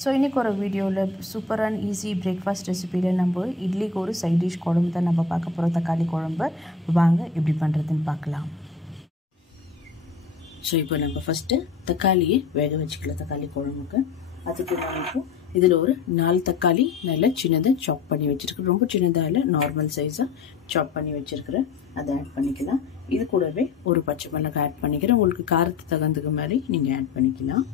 So இன்னைக்கு ஒரு வீடியோல சூப்பர் அண்ட் ஈஸி பிரேக்ஃபாஸ்ட் ரெசிபில நம்ம இட்லிக்கு ஒரு சைட் டிஷ் குழம்பு தான் நம்ம பார்க்க போறோம். தக்காளி குழம்பு வாங்க எப்படி பண்றதுன்னு பார்க்கலாம். ஸோ இப்போ நம்ம ஃபஸ்ட்டு தக்காளியை வேக வச்சுக்கலாம். தக்காளி குழம்புக்கு அதுக்கு நான் இதில் ஒரு 4 தக்காளி நல்லா சின்னதாக சாப் பண்ணி வச்சுருக்கேன். ரொம்ப சின்னதாக இல்லை, நார்மல் சைஸாக சாப் பண்ணி வச்சுருக்கிறேன். அதை ஆட் பண்ணிக்கலாம். இது கூடவே ஒரு பச்சை மிளகாய் ஆட் பண்ணிக்கிறேன். உங்களுக்கு காரத்துக்கு தகுந்ததுக்கு மாதிரி நீங்கள் ஆட் பண்ணிக்கலாம்.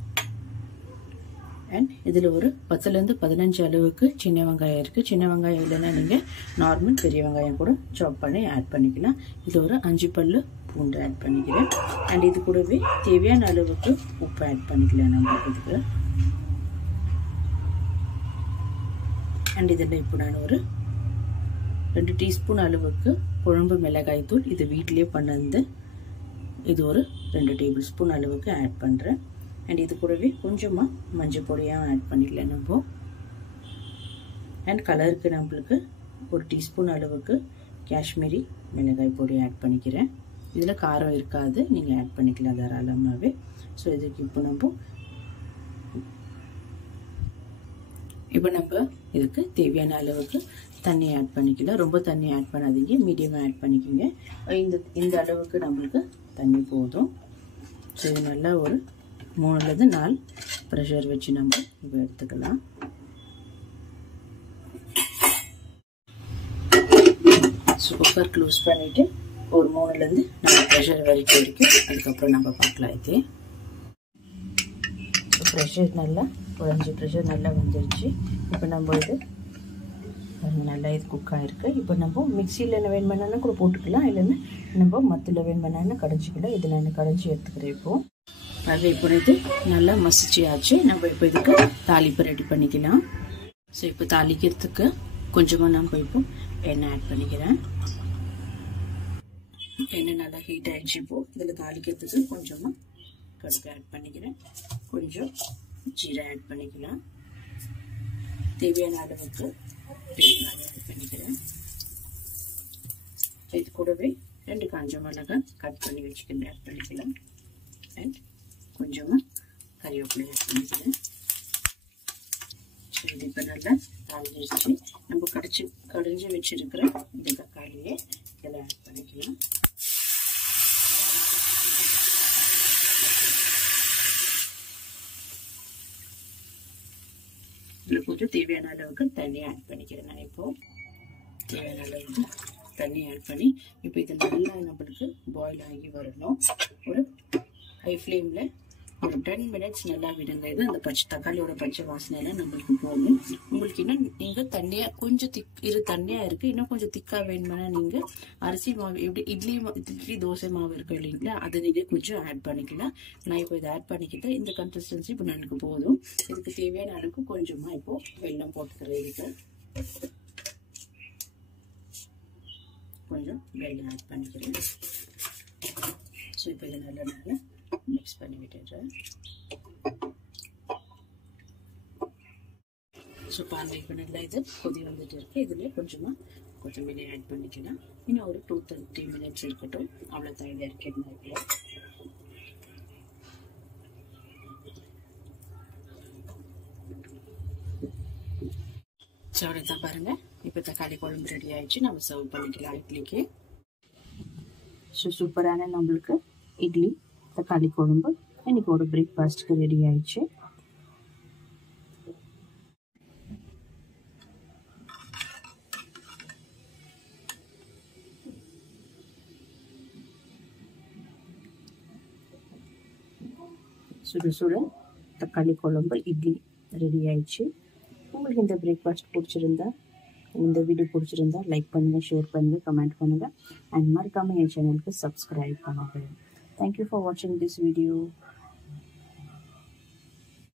அண்ட் இதில் ஒரு 10லேருந்து 15 அளவுக்கு சின்ன வெங்காயம் இருக்குது. சின்ன வெங்காயம் இல்லைன்னா நீங்கள் நார்மல் பெரிய வெங்காயம் கூட சாப் பண்ணி ஆட் பண்ணிக்கலாம். இதில் ஒரு 5 பல்லு பூண்டு ஆட் பண்ணிக்கிறேன். அண்ட் இது கூடவே தேவையான அளவுக்கு உப்பு ஆட் பண்ணிக்கலாம் நம்ம இதுக்கு. அண்ட் இதில் இப்போ நான் ஒரு 2 டீஸ்பூன் அளவுக்கு குழம்பு மிளகாய் தூள் இது வீட்டிலே பண்ணது இது ஒரு 2 டேபிள் ஸ்பூன் அளவுக்கு ஆட் பண்ணுறேன். அண்ட் இது கூடவே கொஞ்சமாக மஞ்சள் பொடியாக ஆட் பண்ணிக்கலாம் நம்ம. அண்ட் கலருக்கு நம்மளுக்கு ஒரு டீஸ்பூன் அளவுக்கு காஷ்மீரி மிளகாய் பொடி ஆட் பண்ணிக்கிறேன். இதில் காரம் இருக்காது, நீங்கள் ஆட் பண்ணிக்கலாம் தாராளமாகவே. ஸோ இதுக்கு இப்போ நம்ம இதுக்கு தேவையான அளவுக்கு தண்ணி ஆட் பண்ணிக்கலாம். ரொம்ப தண்ணி ஆட் பண்ணாதீங்க, மீடியமாக ஆட் பண்ணிக்கோங்க. இந்த அளவுக்கு நம்மளுக்கு தண்ணி போதும். ஸோ இது நல்லா ஒரு 3லேருந்து 4 ப்ரெஷர் வச்சு நம்ம இப்போ எடுத்துக்கலாம். ஸோ குக்கர் க்ளோஸ் பண்ணிவிட்டு ஒரு 3லேருந்து 4 ப்ரெஷர் வரைக்கும் அதுக்கப்புறம் நம்ம பார்க்கலாம். இது ஸோ ப்ரெஷர் நல்லா ஒரு 5 ப்ரெஷர் நல்லா வந்துருச்சு. இப்போ நம்ம இது நல்லா இது குக் ஆகிருக்கு. இப்போ நம்ம மிக்சியில் என்ன வேணுமென்னா கூட போட்டுக்கலாம், இல்லைன்னா நம்ம மத்தில் வேணுமென்னா கடைஞ்சிக்கலாம். இது நான் கடைஞ்சி எடுத்துக்கிறேன். இப்போது அது இப்போ இது நல்லா மசிச்சியாச்சு. நம்ம இப்போ இதுக்கு தாளிப்பு ரெடி பண்ணிக்கலாம். ஸோ இப்போ தாளிக்கிறதுக்கு கொஞ்சமாக நம்ம இப்போ எண்ணெய் ஆட் பண்ணிக்கிறேன். எண்ணெய் நல்லா ஹீட் ஆகிடுச்சு. இப்போது இதில் தாளிக்கிறதுக்கு கொஞ்சமாக கடுகு ஆட் பண்ணிக்கிறேன். கொஞ்சம் ஜீரா ஆட் பண்ணிக்கலாம். தேவையான அளவுக்கு பெருங்காயம் ஆட் பண்ணிக்கிறேன். இது கூடவே 2 காஞ்ச மிளகாய் கட் பண்ணி வச்சுக்கிட்டு ஆட் பண்ணிக்கலாம். அண்ட் கொஞ்சமாக கறிவேப்பிலை ஆட் பண்ணிக்கிறேன். ஸோ இது இப்போ நல்லா தாளிச்சு நம்ம கடைஞ்சி வச்சிருக்கிற இந்த தக்காளியை இதில் ஆட் பண்ணிக்கலாம். இதில் கொஞ்சம் தேவையான அளவுக்கு தண்ணி ஆட் பண்ணிக்கிறேன். நான் இப்போது தேவையான அளவுக்கு தண்ணி ஆட் பண்ணி இப்போ இது நல்லா நம்மளுக்கு பாயில் ஆகி வரணும். ஒரு ஹை ஃப்ளேமில் ஒரு 10 மினிட்ஸ் நல்லா விடுங்க. இது அந்த தக்காளியோட பச்சை வாசனையெல்லாம் நம்மளுக்கு போகும். உங்களுக்கு இன்னும் நீங்கள் தண்ணியாக கொஞ்சம் தண்ணியாக இருக்குது, இன்னும் கொஞ்சம் திக்காக வேணுமென்னா நீங்கள் அரிசி மாவு எப்படி இட்லி தோசை மாவு இருக்கும் இல்லைங்களா, அதை நீங்கள் கொஞ்சம் ஆட் பண்ணிக்கலாம். நான் இப்போ இதை ஆட் பண்ணிக்கிட்டு இந்த கன்சிஸ்டன்சி இப்போ எனக்கு போதும். இதுக்கு தேவையான அளவுக்கு கொஞ்சமாக இப்போது வெல்லம் போட்டுக்கிறேன். இதுக்கு கொஞ்சம் வெல்லம் ஆட் பண்ணிக்கிறேன். ஸோ இப்போ இதை நல்லா மிக்ஸ் பண்ணி விட்டுடுறேன். ஸோ பாருங்க இப்போ நல்லா இது கொதி வந்துட்டு இருக்கு. இதில் கொஞ்சமாக கொத்தமல்லி ஆட் பண்ணிக்கலாம். இன்னும் ஒரு 2-3 மினிட்ஸ் இருக்கட்டும். அவ்வளோ தான் இதை இறக்கிடணும். இப்போ ஸோ அப்படி தான் பாருங்கள். இப்போ தக்காளி குழம்பு ரெடி ஆயிடுச்சு. நம்ம சர்வ் பண்ணிக்கலாம் இட்லிக்கு. ஸோ சூப்பரான நம்மளுக்கு இட்லி தக்காளி குழம்பு இன்னைக்கு ஒரு பிரேக்ஃபாஸ்ட்டுக்கு ரெடி ஆயிடுச்சு. சுட சுட தக்காளி குழம்பு இட்லி ரெடி ஆயிடுச்சு. உங்களுக்கு இந்த பிரேக்ஃபாஸ்ட் பிடிச்சிருந்தா, இந்த வீடியோ பிடிச்சிருந்தா லைக் பண்ணுங்கள், ஷேர் பண்ணுங்கள், கமெண்ட் பண்ணுங்கள். அண்ட் மறக்காமல் என் சேனலுக்கு சப்ஸ்கிரைப் பண்ணுங்கள். Thank you for watching this video.